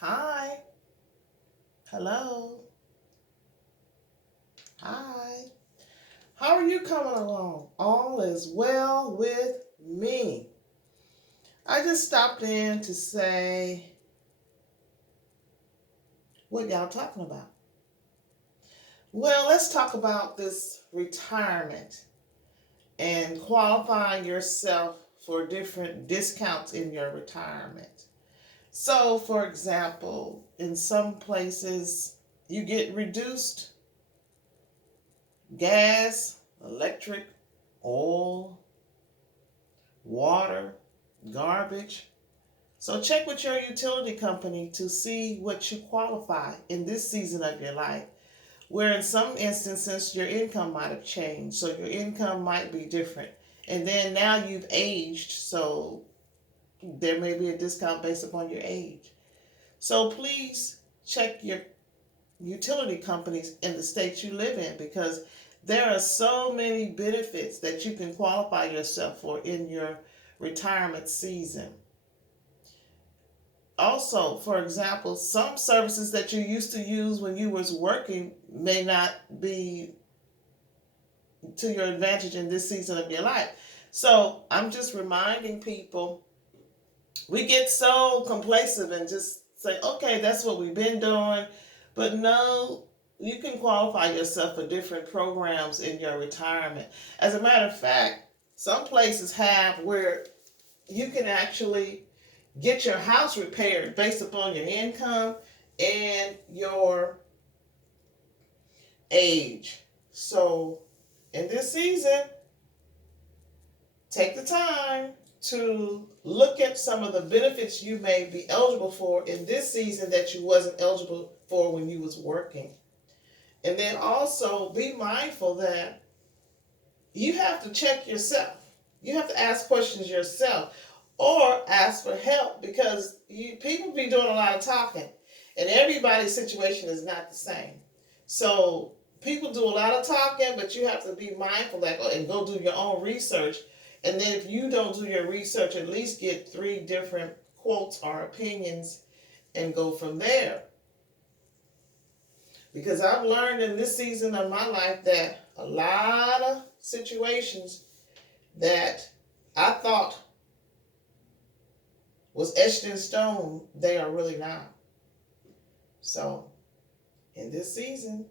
Hi. Hello. Hi. How are you coming along? All is well with me. I just stopped in to say what y'all talking about. Well, let's talk about this retirement and qualifying yourself for different discounts in your retirement. So, for example, in some places you get reduced gas, electric, oil, water, garbage. So check with your utility company to see what you qualify in this season of your life, where in some instances your income might have changed, so your income might be different. And then now you've aged, so there may be a discount based upon your age. So please check your utility companies in the state you live in, because there are so many benefits that you can qualify yourself for in your retirement season. Also, for example, some services that you used to use when you was working may not be to your advantage in this season of your life. So I'm just reminding people, we get so complacent and just say, okay, that's what we've been doing. But no, you can qualify yourself for different programs in your retirement. As a matter of fact, some places have where you can actually get your house repaired based upon your income and your age. So in this season, take the time to look at some of the benefits you may be eligible for in this season that you wasn't eligible for when you was working. And then also be mindful that you have to check yourself. You have to ask questions yourself or ask for help, because people be doing a lot of talking and everybody's situation is not the same. So people do a lot of talking, but you have to be mindful that and go do your own research. And then if you don't do your research, at least get 3 different quotes or opinions and go from there. Because I've learned in this season of my life that a lot of situations that I thought was etched in stone, they are really not. So in this season,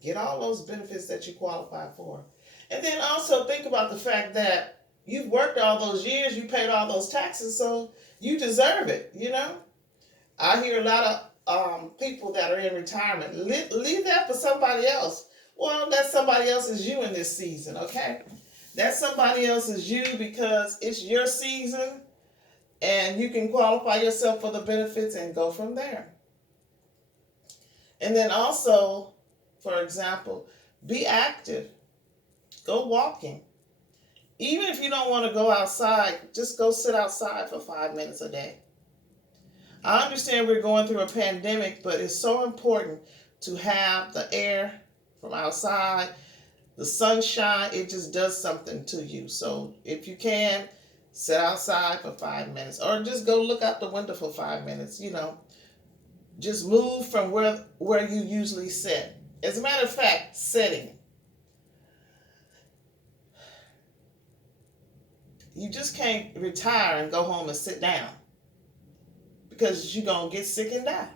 get all those benefits that you qualify for. And then also think about the fact that you've worked all those years, you paid all those taxes, so you deserve it, you know? I hear a lot of people that are in retirement, leave that for somebody else. Well, that somebody else is you in this season, okay? That somebody else is you because it's your season and you can qualify yourself for the benefits and go from there. And then also, for example, be active. Go walking. Even if you don't want to go outside, just go sit outside for 5 minutes a day. I understand we're going through a pandemic, but it's so important to have the air from outside, the sunshine. It just does something to you. So if you can, sit outside for 5 minutes or just go look out the window for 5 minutes, just move from where you usually sit. As a matter of fact, sitting. You just can't retire and go home and sit down, because you're going to get sick and die.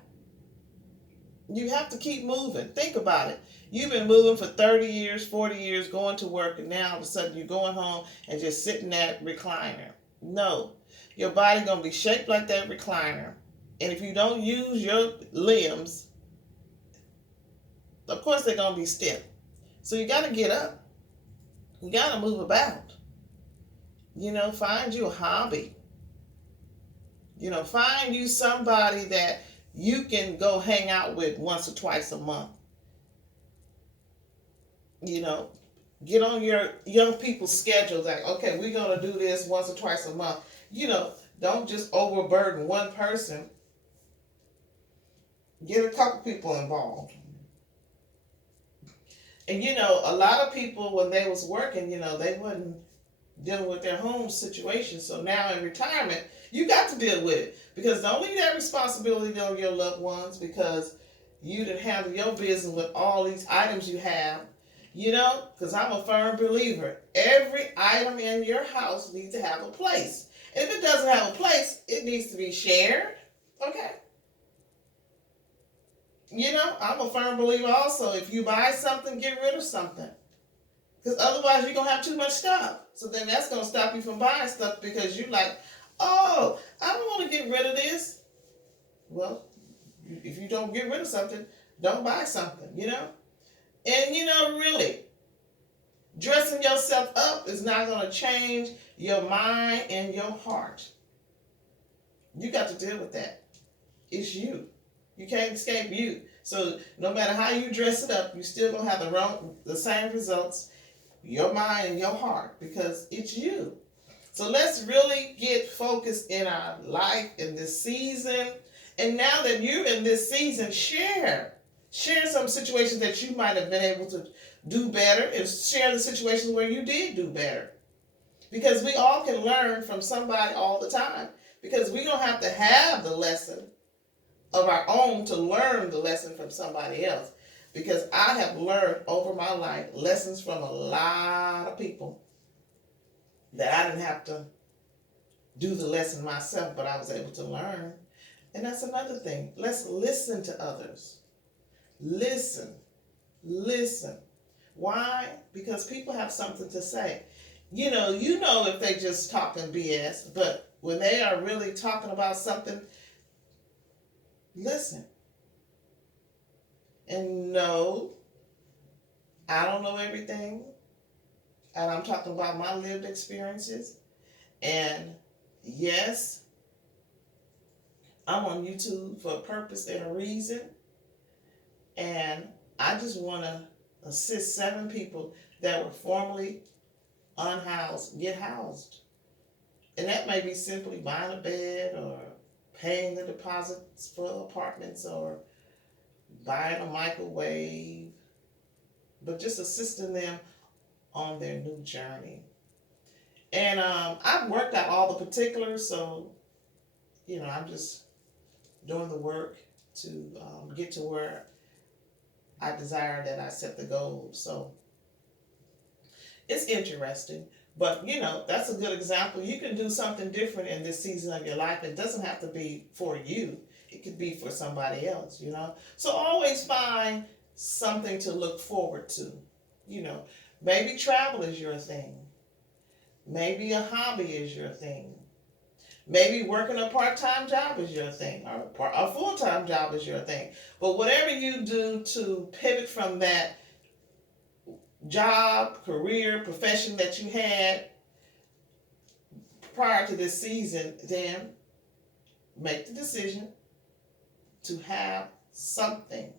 You have to keep moving. Think about it. You've been moving for 30 years, 40 years, going to work, and now all of a sudden you're going home and just sitting in that recliner. No. Your body going to be shaped like that recliner. And if you don't use your limbs, of course they're going to be stiff. So you got to get up. You got to move about. Find you a hobby. Find you somebody that you can go hang out with once or twice a month. Get on your young people's schedule. Like, okay, we're going to do this once or twice a month. Don't just overburden one person. Get a couple people involved. And a lot of people, when they was working, they wasn't dealing with their home situation. So now in retirement, You got to deal with it because don't leave that responsibility on your loved ones because you didn't handle your business with all these items you have. You know, because I'm a firm believer. Every item in your house needs to have a place. If it doesn't have a place, it needs to be shared. Okay. You know, I'm a firm believer also. If you buy something, get rid of something. Because otherwise, you're going to have too much stuff. So then that's going to stop you from buying stuff because you're like, oh, I don't want to get rid of this. Well, if you don't get rid of something, don't buy something, you know? And, you know, really, dressing yourself up is not going to change your mind and your heart. You got to deal with that. It's you. You can't escape you. So no matter how you dress it up, you still gonna have the same results, your mind and your heart, because it's you. So let's really get focused in our life in this season. And now that you're in this season, share some situations that you might have been able to do better, and share the situations where you did do better. Because we all can learn from somebody all the time. Because we don't have to have the lesson of our own to learn the lesson from somebody else. Because I have learned over my life lessons from a lot of people that I didn't have to do the lesson myself, but I was able to learn. And that's another thing. Let's listen to others. Listen. Why? Because people have something to say. You know if they just talking BS, but when they are really talking about something, listen. And no, I don't know everything. And I'm talking about my lived experiences. And yes, I'm on YouTube for a purpose and a reason. And I just want to assist 7 people that were formerly unhoused get housed. And that may be simply buying a bed or paying the deposits for apartments or buying a microwave, but just assisting them on their new journey. And I've worked out all the particulars, so I'm just doing the work to get to where I desire that I set the goal. So it's interesting, but that's a good example. You can do something different in this season of your life. It doesn't have to be for you. It could be for somebody else, So always find something to look forward to. Maybe travel is your thing. Maybe a hobby is your thing. Maybe working a part-time job is your thing, or a full-time job is your thing. But whatever you do to pivot from that job, career, profession that you had prior to this season, then make the decision to have something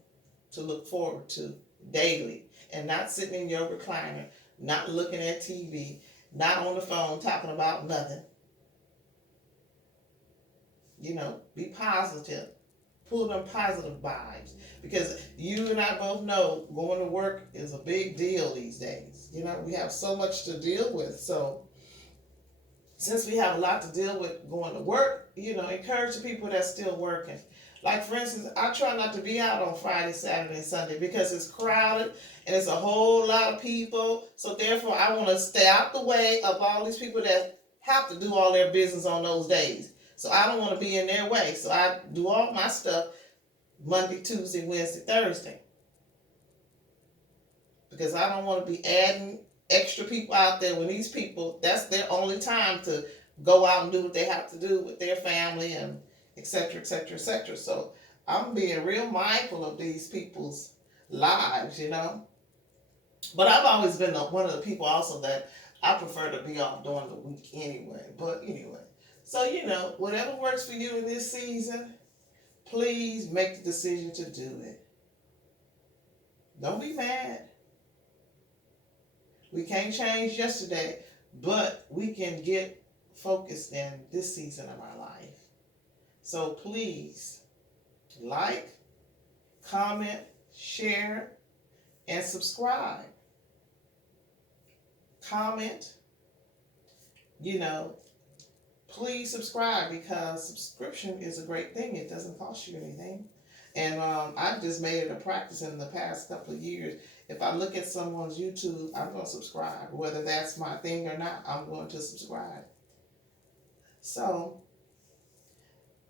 to look forward to daily and not sitting in your recliner, not looking at TV, not on the phone talking about nothing. Be positive. Pull them positive vibes. Because you and I both know going to work is a big deal these days. We have so much to deal with. So since we have a lot to deal with going to work, encourage the people that's still working. Like, for instance, I try not to be out on Friday, Saturday, and Sunday because it's crowded and it's a whole lot of people. So therefore, I want to stay out the way of all these people that have to do all their business on those days. So I don't want to be in their way. So I do all my stuff Monday, Tuesday, Wednesday, Thursday. Because I don't want to be adding extra people out there when these people, that's their only time to go out and do what they have to do with their family and et cetera, et cetera, et cetera. So I'm being real mindful of these people's lives, But I've always been one of the people also that I prefer to be off during the week anyway. But anyway, so whatever works for you in this season, please make the decision to do it. Don't be mad. We can't change yesterday, but we can get focused in this season of our life. So please like, comment, share, and subscribe. Comment, please subscribe, because subscription is a great thing. It doesn't cost you anything. And I've just made it a practice in the past couple of years. If I look at someone's YouTube, I'm going to subscribe. Whether that's my thing or not, I'm going to subscribe. So,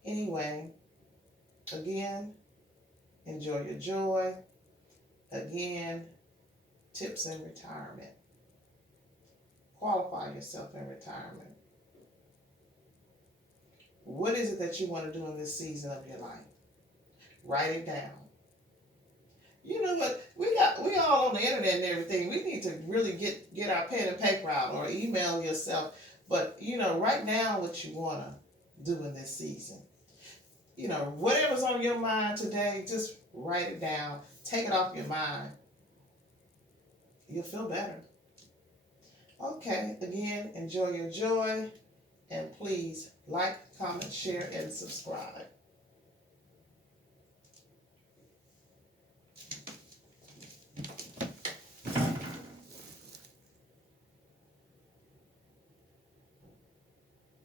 anyway, again, enjoy your joy. Again, tips in retirement. Qualify yourself in retirement. What is it that you want to do in this season of your life? Write it down. You know what? We all on the internet and everything. We need to really get our pen and paper out, or email yourself. But write down what you want to do in this season. Whatever's on your mind today, just write it down. Take it off your mind. You'll feel better. Okay, again, enjoy your joy, and please like, comment, share, and subscribe.